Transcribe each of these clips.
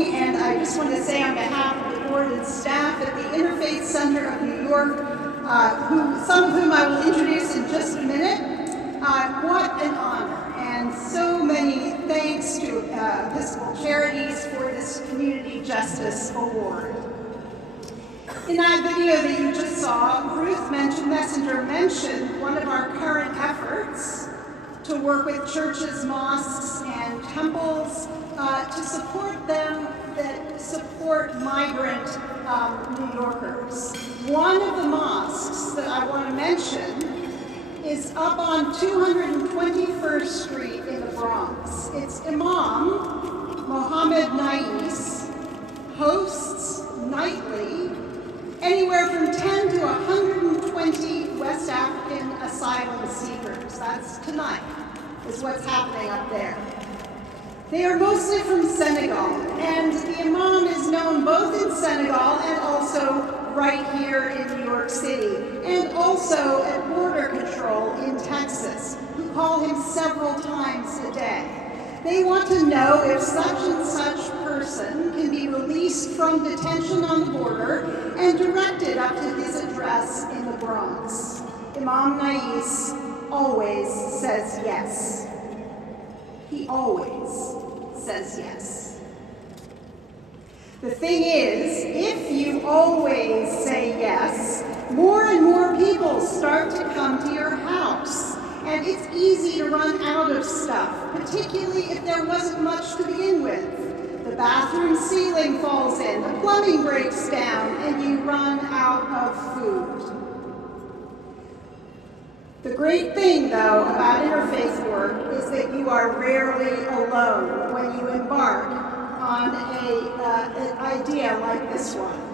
morning, and I just want to say on behalf of the board and staff at the Interfaith Center of New York, some of whom I will introduce in just a minute, what an honor, and so many thanks to Episcopal Charities for this Community Justice Award. In that video that you just saw, Ruth Messenger mentioned one of our current efforts to work with churches, mosques, and temples to support them that support migrant New Yorkers. One of the mosques that I want to mention is up on 221st Street in the Bronx. Its Imam, Mohammed Nais, hosts nightly anywhere from 10 to 120 West African asylum seekers. That's tonight, is what's happening up there. They are mostly from Senegal, and the Imam is known both in Senegal and also right here in New York City, and also at Border Control in Texas, who call him several times a day. They want to know if such and such person can be released from detention on the border and directed up to his address in the Bronx. Imam Nais always says yes. He always says yes. The thing is, if you always say yes, more and more people start to come to your house. And it's easy to run out of stuff, particularly if there wasn't much to begin with. The bathroom ceiling falls in, the plumbing breaks down, and you run out of food. The great thing, though, about interfaith work is that you are rarely alone when you embark on an idea like this one.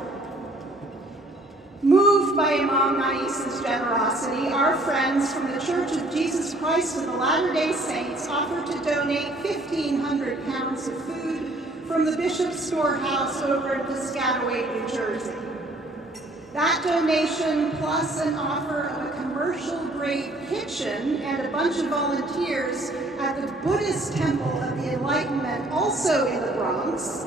Moved by Imam Nais's generosity, our friends from the Church of Jesus Christ of the Latter-day Saints offered to donate 1,500 pounds of food from the Bishop's Storehouse over in Piscataway, New Jersey. That donation, plus an offer of a commercial-grade kitchen and a bunch of volunteers at the Buddhist Temple of the Enlightenment, also in the Bronx,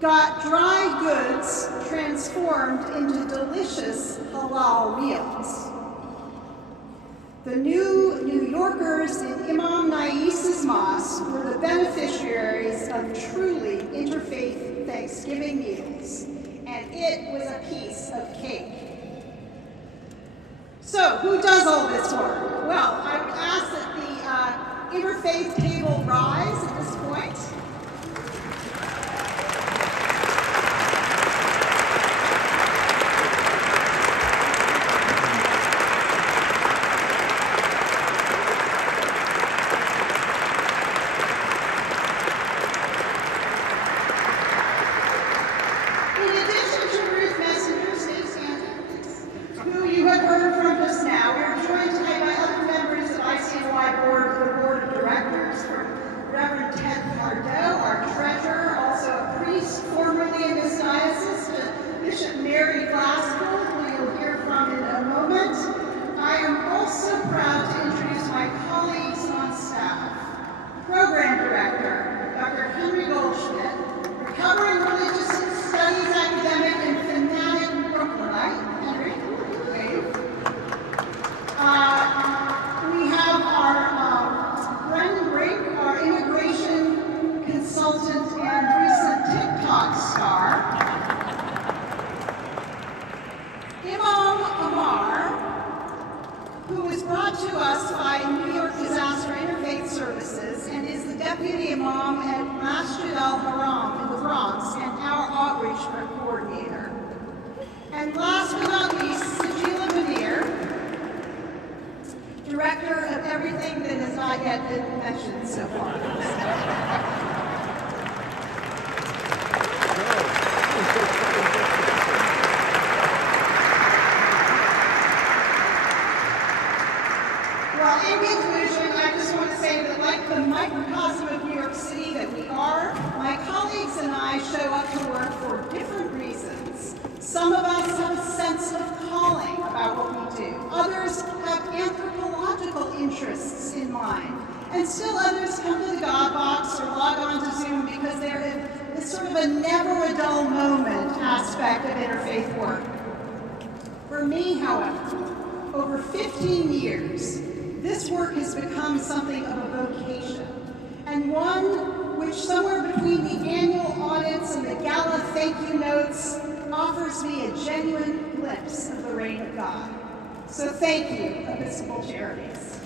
got dry goods transformed into delicious halal meals. The New Yorkers in Imam Nais's mosque were the beneficiaries of truly interfaith Thanksgiving meals, and it was a piece of cake. So, who does all this work? Well, I would ask that the interfaith table rise at this point. Some of us have a sense of calling about what we do. Others have anthropological interests in mind. And still others come to the God box or log on to Zoom because they're the never-a-dull moment aspect of interfaith work. For me, however, over 15 years, this work has become something of a vocation, and one which somewhere between the annual audits and the gala thank you notes offers me a genuine glimpse of the reign of God. So thank you, Episcopal Charities.